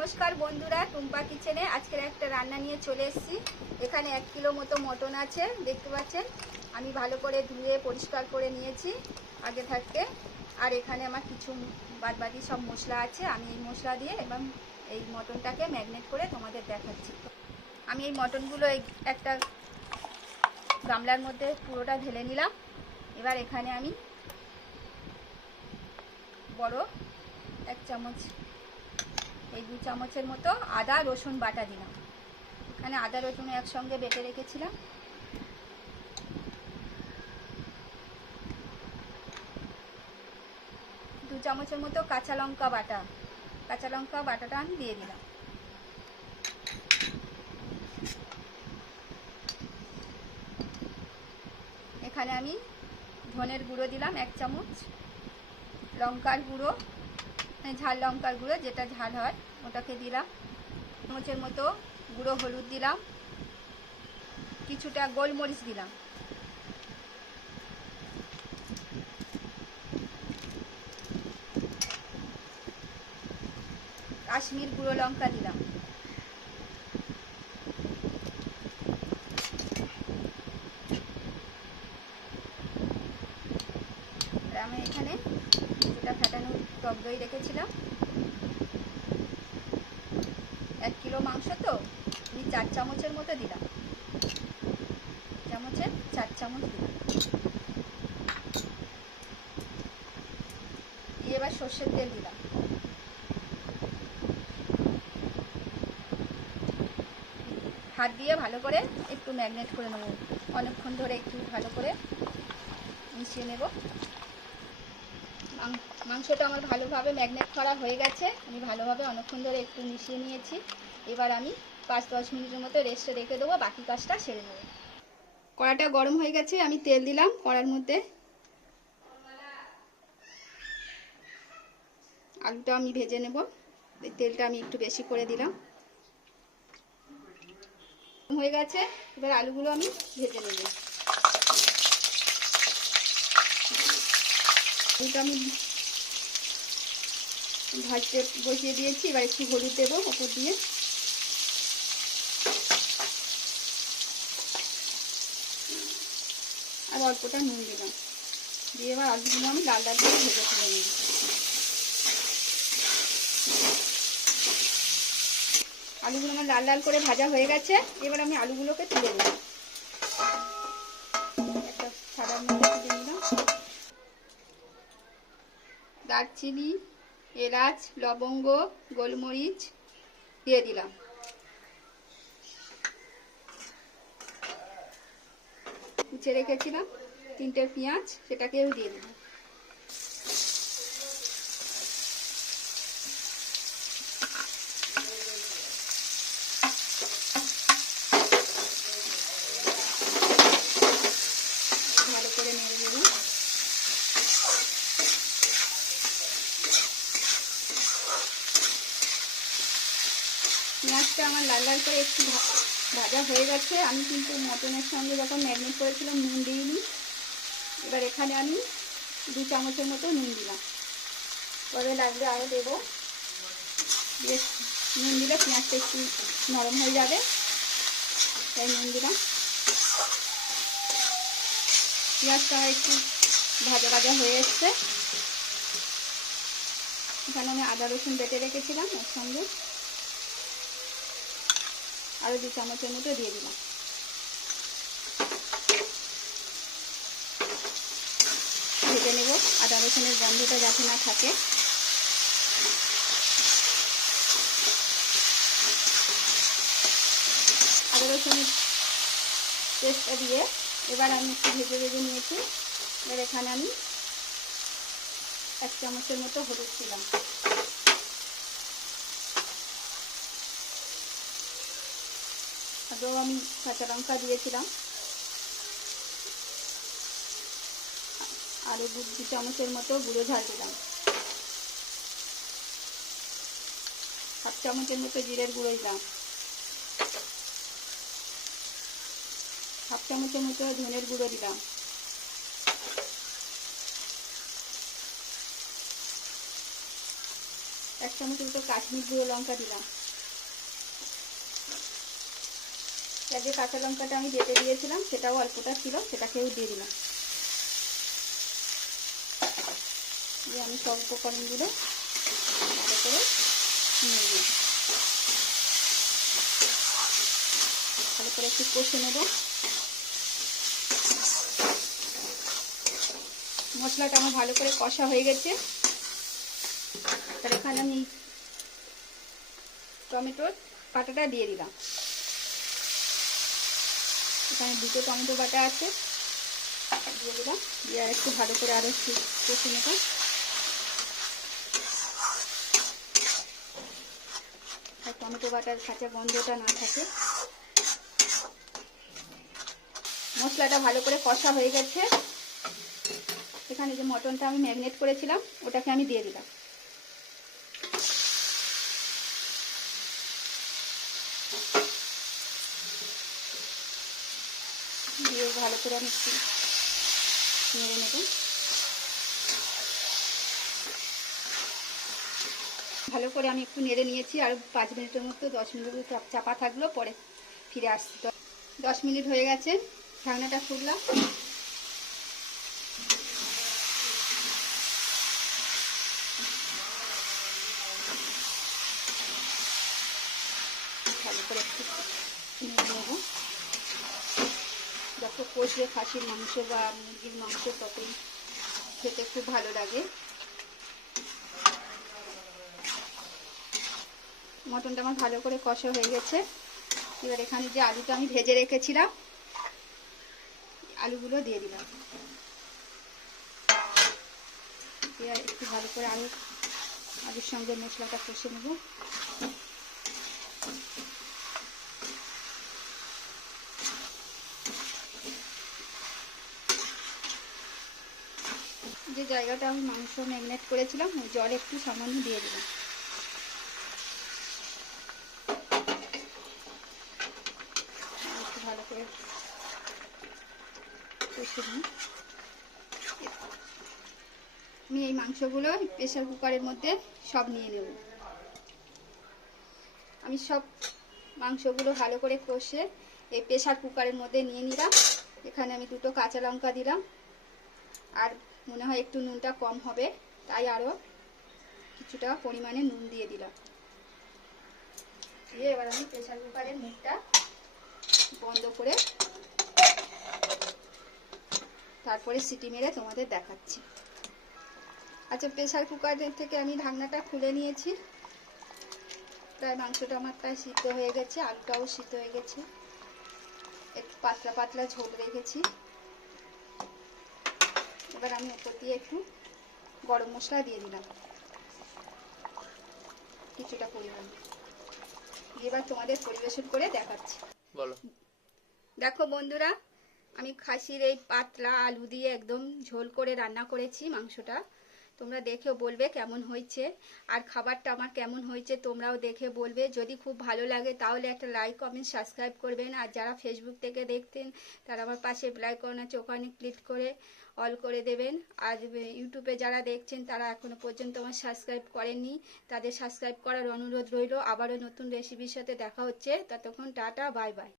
নমস্কার বন্ধুরা, টুম্পা কিচেনে আজকের একটা রান্না নিয়ে চলে এসেছি। এখানে 1 কিলো মতো মটন আছে, দেখতে পাচ্ছেন। আমি ভালো করে ধুয়ে পরিষ্কার করে নিয়েছি আগে থাকতে। আর এখানে আমার কিছু বাদবাকি সব মশলা আছে, আমি এই মশলা দিয়ে এবং এই মটনটাকে ম্যারিনেট করে তোমাদের দেখাচ্ছি। আমি এই মটনগুলো একটা গামলার মধ্যে পুরোটা ঢেলে নিলাম। এবার এখানে আমি বড় 1 চামচ, এই 2 চামচের মতো আদা রসুন বাটা দিলাম। এখানে আদা রসুন একসঙ্গে বেটে রেখেছিলাম। দু চামচের মতো কাঁচা লঙ্কা বাটাটা আমি দিয়ে দিলাম। এখানে আমি ধনের গুঁড়ো দিলাম 1 চামচ, লঙ্কার গুঁড়ো, ঝাল লঙ্কার গুঁড়ো যেটা ঝাল হয় ওটাকে দিলাম। চামচের মতো গুঁড়ো হলুদ দিলাম, কিছুটা গোলমরিচ দিলাম, কাশ্মীর গুঁড়ো লঙ্কা দিলাম। আমি এখানে কিছুটা ফেটানো টক দই রেখেছিলাম। 1 কিলো মাংস তো আমি 4 চামচের মতো দিলাম, চামচের 4 চামচ দিলাম। দিয়ে এবার সর্ষের তেল দিলাম। হাত দিয়ে ভালো করে একটু ম্যারিনেট করে নেব, অনেকক্ষণ ধরে একটু ভালো করে মিশিয়ে নেব। মাংসটা আমার ভালোভাবে ম্যারিনেট করা হয়ে গেছে, আমি ভালোভাবে অনেকক্ষণ ধরে একটু মিশিয়ে নিয়েছি। এবার আমি 5-10 মিনিটের মতো রেস্টে রেখে দেবো, বাকি কাজটা সেরে নেব। কড়াটা গরম হয়ে গেছে, আমি তেল দিলাম কড়ার মধ্যে। আলুটা আমি ভেজে নেব, এই তেলটা আমি একটু বেশি করে দিলাম। হয়ে গেছে, এবার আলুগুলো আমি ভেজে নেব। আলুটা আমি ভাজতে বসিয়ে দিয়েছি, এবার একটু হলুদ দেবো ওপর দিয়ে। আর অল্পটা নুন দিলাম, দিয়ে এবার আলুগুলো আমি লাল লাল করে ভেজে তুলে নেব। আলুগুলো আমার লাল লাল করে ভাজা হয়ে গেছে, এবার আমি আলুগুলোকে তুলে নেব। একটা সাদার মধ্যে তুলে নিলাম। দারচিনি, এলাচ, লবঙ্গ, গোলমরিচ দিয়ে দিলাম। কুচে রেখেছিলাম 3টে পেঁয়াজ, সেটাকেও দিয়ে দিলাম। ভালো করে নেড়ে দেব। পেঁয়াজটা আমার লাল লাল করে একটু ভাজা হয়ে গেছে। আমি কিন্তু মটনের সঙ্গে যখন ম্যারিনেট করেছিলাম নুন দিইনি। এবার এখানে আমি 2 চামচের মতো নুন দিলাম, পরে লাগলে আরও দেবো। বেশ নুন দিলে পেঁয়াজটা একটু নরম হয়ে যাবে, তাই নুন দিলাম। পেঁয়াজটা একটু ভাজা ভাজা হয়ে এসছে। এখানে আমি আদা রসুন বেটে রেখেছিলাম, ওর সঙ্গে আরও 2 চামচের মতো দিয়ে দিলাম। ভেজে নেব, আদা রসুনের গন্ধটা যাতে না থাকে। আদা রসুনের পেস্টটা দিয়ে এবার আমি একটু ভেজে ভেজে নিয়েছি। এবার এখানে আমি 1 চামচের মতো হলুদ দিলাম। আগেও আমি কাঁচা লঙ্কা দিয়েছিলাম। আরও 2 চামচের মতো গুঁড়ো ঝাল দিলাম। 1/2 চামচের মতো জিরের গুঁড়ো দিলাম। 1/2 চামচের মতো ধনের গুঁড়ো দিলাম। 1 চামচের উপর কাশ্মীর গুঁড়ো লঙ্কা দিলাম। যে কাঁচা লঙ্কাটা আমি বেটে দিয়েছিলাম সেটাও অল্পটা ছিল, সেটাকেও দিয়ে দিলাম। দিয়ে আমি সব উপকরণগুলো ভালো করে নিয়ে নেব, ভালো করে একটু কষে নেব। মশলাটা আমার ভালো করে কষা হয়ে গেছে। তার এখানে আমি টমেটোর বাটাটা দিয়ে দিলাম। এখানে 2টো টমেটো বাটা আছে, দিয়ে দিলাম। দিয়ে আর একটু ভালো করে আরো একটু কষে নেব। আর টমেটো বাটার কাঁচা গন্ধটা না থাকে। মশলাটা ভালো করে কষা হয়ে গেছে। এখানে যে মটনটা আমি ম্যারিনেট করেছিলাম ওটাকে আমি দিয়ে দিলাম। দিয়ে ভালো করে আমি একটু নেড়ে নেব। ভালো করে আমি একটু নেড়ে নিয়েছি। আর 5 মিনিটের মতো 10 মিনিটের মতো চাপা থাকলো, পরে ফিরে আসছি। 10 মিনিট হয়ে গেছে, ঢাকনাটা খুললাম। ভালো করে একটু নেড়ে নেব। যত কষবে খাসির মাংস বা মুরগির মাংস ততই খেতে খুব ভালো লাগে। মটনটা আমার ভালো করে কষা হয়ে গেছে। এবার এখানে যে আলুটা আমি ভেজে রেখেছিলাম আলুগুলো দিয়ে দিলাম। দিয়ে একটু ভালো করে আলুর সঙ্গে মশলাটা কষে নেব। যে জায়গাটা আমি মাংস ম্যারিনেট করেছিলাম ওই জল একটু সামান্য দিয়ে দিলাম। একটু ভালো করে কষে নিই। আমি এই মাংসগুলো প্রেসার কুকারের মধ্যে সব নিয়ে নেব। আমি সব মাংসগুলো ভালো করে কষে এই প্রেসার কুকারের মধ্যে নিয়ে নিলাম। এখানে আমি 2টো কাঁচা লঙ্কা দিলাম। আর মনে হয় একটু নুনটা কম হবে, তাই আরও কিছুটা পরিমাণে নুন দিয়ে দিলাম। দিয়ে এবার আমি প্রেসার কুকারের মুখটা বন্ধ করে তারপরে সিটি মেরে তোমাদের দেখাচ্ছি। আচ্ছা, প্রেসার কুকারের থেকে আমি ঢাকনাটা খুলে নিয়েছি। প্রায় মাংসটা আমার প্রায় সিদ্ধ হয়ে গেছে, আলুটাও সিদ্ধ হয়ে গেছে। একটু পাতলা পাতলা ঝোল রেখেছি। এবার আমি উপর দিয়ে একটু গরম মশলা দিয়ে দিলাম কিছুটা পরিমাণে। এবার তোমাদের পরিবেশন করে দেখাচ্ছি। বলো। দেখো বন্ধুরা, আমি খাসির এই পাতলা আলু দিয়ে একদম ঝোল করে রান্না করেছি মাংসটা। তোমরা দেখে বলবে কেমন হয়েছে, আর খাবারটা আমার কেমন হয়েছে তোমরাও দেখে বলবে। যদি খুব ভালো লাগে তাহলে একটা লাইক কমেন্ট সাবস্ক্রাইব করবেন। আর যারা ফেসবুক থেকে দেখতেন তারা আমার পাশে বেল আইকন আছে, ওখানে ক্লিক করে অল করে দেবেন। আর ইউটিউবে যারা দেখছেন তারা এখনো পর্যন্ত আমার সাবস্ক্রাইব করেননি, তাদের সাবস্ক্রাইব করার অনুরোধ রইল। আবারও নতুন রেসিপির সাথে দেখা হচ্ছে, ততক্ষণ টাটা, বাই বাই।